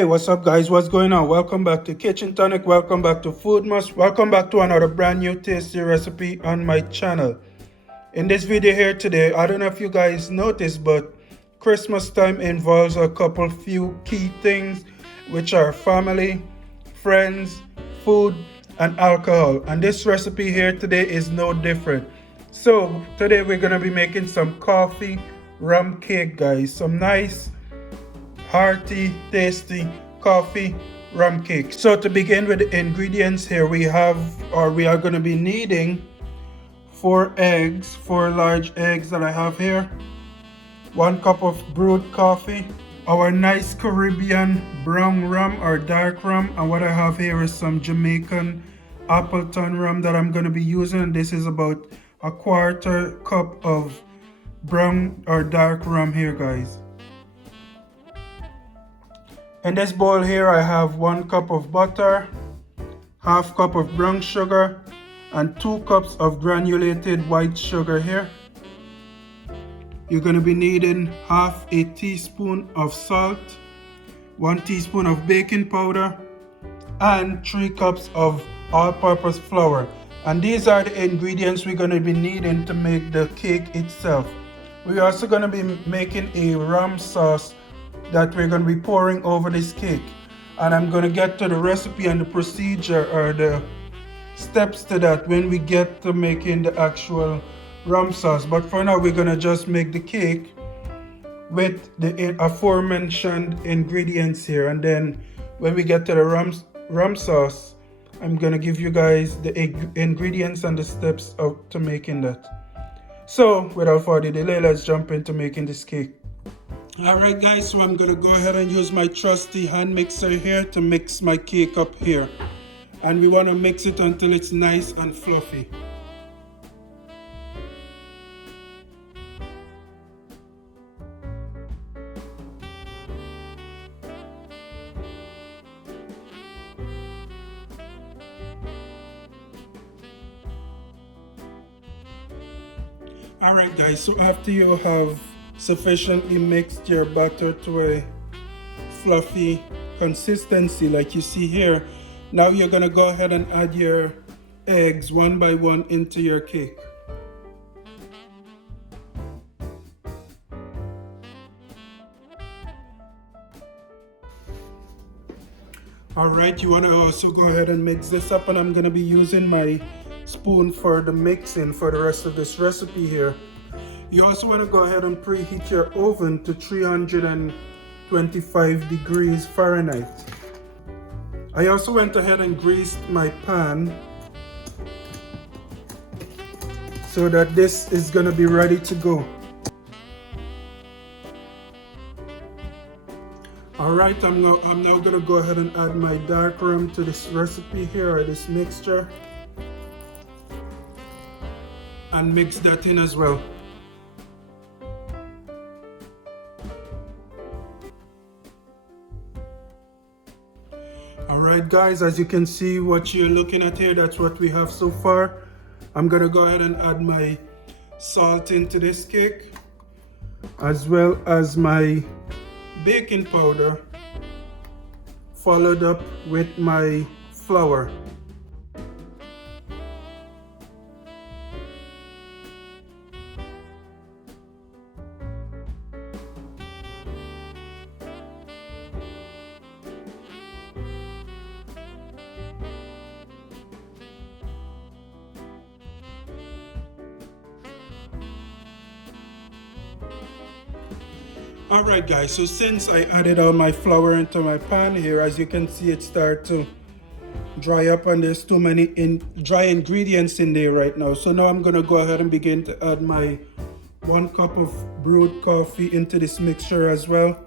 Hey, what's up guys? What's going on? Welcome back to Kchin Tonic. Welcome back to Foodmas. Welcome back to another brand new tasty recipe on my channel. In this video here today, I don't know if you guys noticed, but Christmas time involves a few key things, which are family, friends, food, and alcohol. And this recipe here today is no different. So today we're gonna be making some coffee rum cake, guys. Some nice hearty, tasty coffee rum cake. So to begin with the ingredients here, we are going to be needing 4 eggs, 4 large eggs that I have here, 1 cup of brewed coffee, our nice Caribbean brown rum or dark rum, and what I have here is some Jamaican Appleton rum that I'm going to be using. This is about a 1/4 cup of brown or dark rum here, guys. In this bowl here, I have 1 cup of butter, 1/2 cup of brown sugar, and 2 cups of granulated white sugar here. You're going to be needing 1/2 teaspoon of salt, 1 teaspoon of baking powder, and 3 cups of all-purpose flour. And these are the ingredients we're going to be needing to make the cake itself. We're also going to be making a rum sauce that we're going to be pouring over this cake, and I'm going to get to the recipe and the procedure or the steps to that when we get to making the actual rum sauce. But for now, we're going to just make the cake with the aforementioned ingredients here, and then when we get to the rum sauce, I'm going to give you guys the ingredients and the steps to making that. So without further delay, let's jump into making this cake. Alright guys, so I'm going to go ahead and use my trusty hand mixer here to mix my cake up here. And we want to mix it until it's nice and fluffy. Alright guys, so after you have sufficiently mixed your batter to a fluffy consistency like you see here, now you're going to go ahead and add your eggs one by one into your cake. Alright, you want to also go ahead and mix this up, and I'm going to be using my spoon for the mixing for the rest of this recipe here. You also want to go ahead and preheat your oven to 325 degrees Fahrenheit. I also went ahead and greased my pan so that this is going to be ready to go. Alright, I'm now going to go ahead and add my dark rum to this recipe here, or this mixture, and mix that in as well. Alright guys, as you can see what you're looking at here, that's what we have so far. I'm gonna go ahead and add my salt into this cake, as well as my baking powder, followed up with my flour. Alright guys, so since I added all my flour into my pan here, as you can see it start to dry up, and there's too many dry ingredients in there right now. So now I'm going to go ahead and begin to add my 1 cup of brewed coffee into this mixture as well,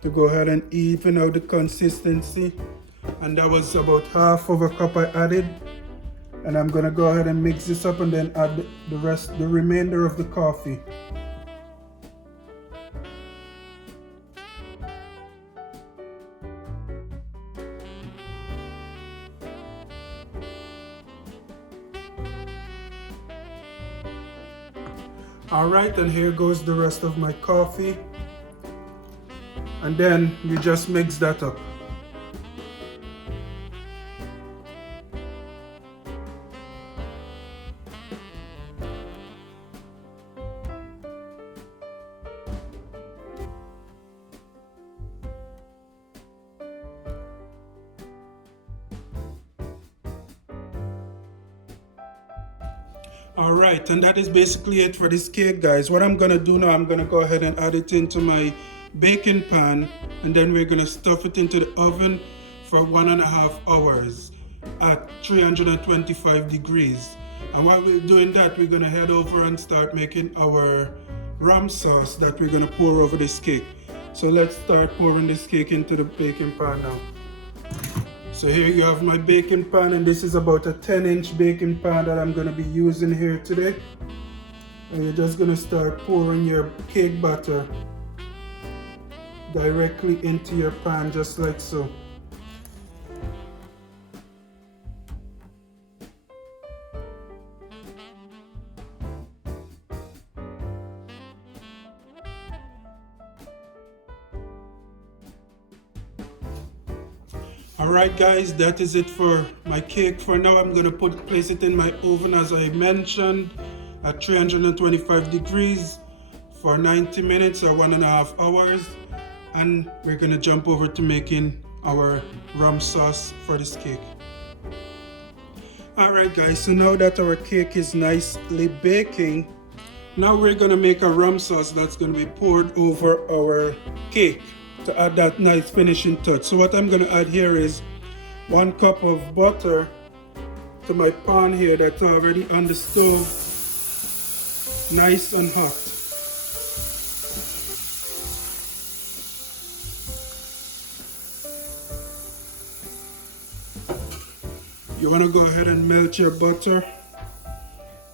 to go ahead and even out the consistency. And that was about 1/2 cup I added. And I'm going to go ahead and mix this up and then add the remainder of the coffee. Alright, and here goes the rest of my coffee. and then you just mix that up. Alright, and that is basically it for this cake, guys. What I'm gonna do now, I'm gonna go ahead and add it into my baking pan, and then we're gonna stuff it into the oven for 1.5 hours at 325 degrees. And while we're doing that, we're gonna head over and start making our rum sauce that we're gonna pour over this cake. So let's start pouring this cake into the baking pan now. So here you have my baking pan, and this is about a 10-inch baking pan that I'm going to be using here today. And you're just going to start pouring your cake batter directly into your pan, just like so. Alright guys, that is it for my cake. For now, I'm going to place it in my oven, as I mentioned, at 325 degrees for 90 minutes or 1.5 hours. And we're going to jump over to making our rum sauce for this cake. Alright guys, so now that our cake is nicely baking, now we're going to make a rum sauce that's going to be poured over our cake to add that nice finishing touch. So what I'm going to add here is 1 cup of butter to my pan here that's already on the stove, nice and hot. You want to go ahead and melt your butter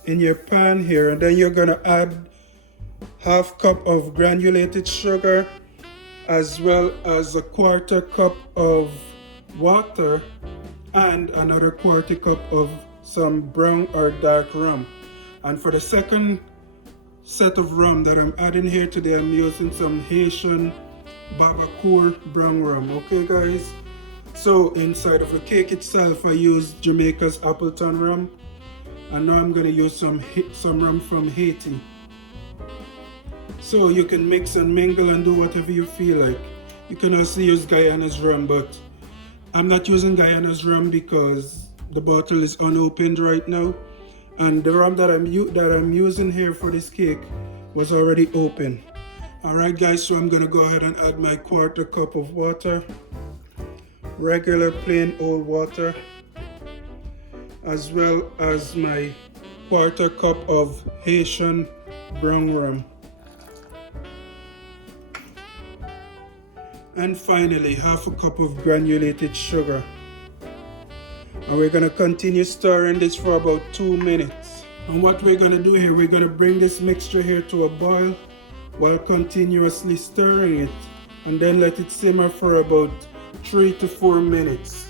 in your pan here, and then you're going to add 1/2 cup of granulated sugar, as well as a 1/4 cup of water and another 1/4 cup of some brown or dark rum. And for the second set of rum that I'm adding here today, I'm using some Haitian Babacour brown rum. Okay guys, so inside of the cake itself I used Jamaica's Appleton rum, and now I'm going to use some rum from Haiti. So you can mix and mingle and do whatever you feel like. You can also use Guyana's rum, but I'm not using Guyana's rum because the bottle is unopened right now, and the rum that I'm using here for this cake was already open. Alright guys, so I'm gonna go ahead and add my 1/4 cup of water, regular plain old water, as well as my 1/4 cup of Haitian brown rum. And finally, 1/2 cup of granulated sugar. And we're going to continue stirring this for about 2 minutes. And what we're going to do here, we're going to bring this mixture here to a boil while continuously stirring it, and then let it simmer for about 3 to 4 minutes.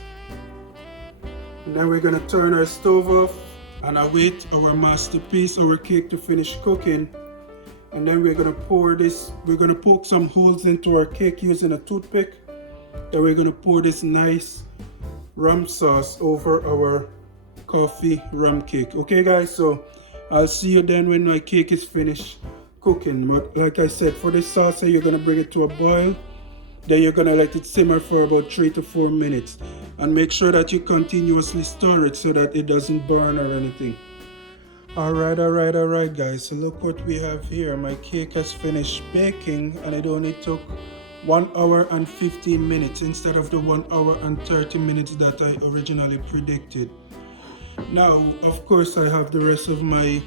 And then we're going to turn our stove off and await our masterpiece, our cake, to finish cooking. And then we're going to pour this, we're going to poke some holes into our cake using a toothpick. Then we're going to pour this nice rum sauce over our coffee rum cake. Okay guys, so I'll see you then when my cake is finished cooking. But like I said, for this sauce you're going to bring it to a boil. Then you're going to let it simmer for about 3 to 4 minutes. And make sure that you continuously stir it so that it doesn't burn or anything. Alright guys, so look what we have here. My cake has finished baking, and it only took 1 hour and 15 minutes instead of the 1 hour and 30 minutes that I originally predicted. Now, of course, I have the rest of my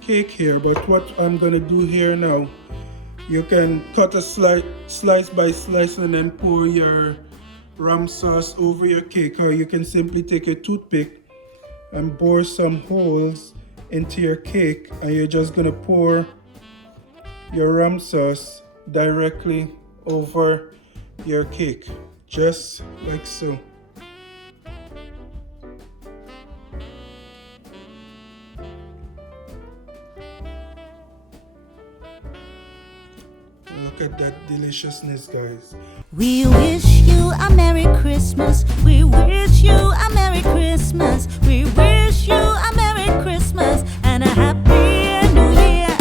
cake here, but what I'm gonna do here now, you can cut a slice by slice and then pour your rum sauce over your cake, or you can simply take a toothpick and bore some holes into your cake, and you're just gonna pour your rum sauce directly over your cake, just like so. Look Look at that deliciousness, guys. We wish you a Merry Christmas.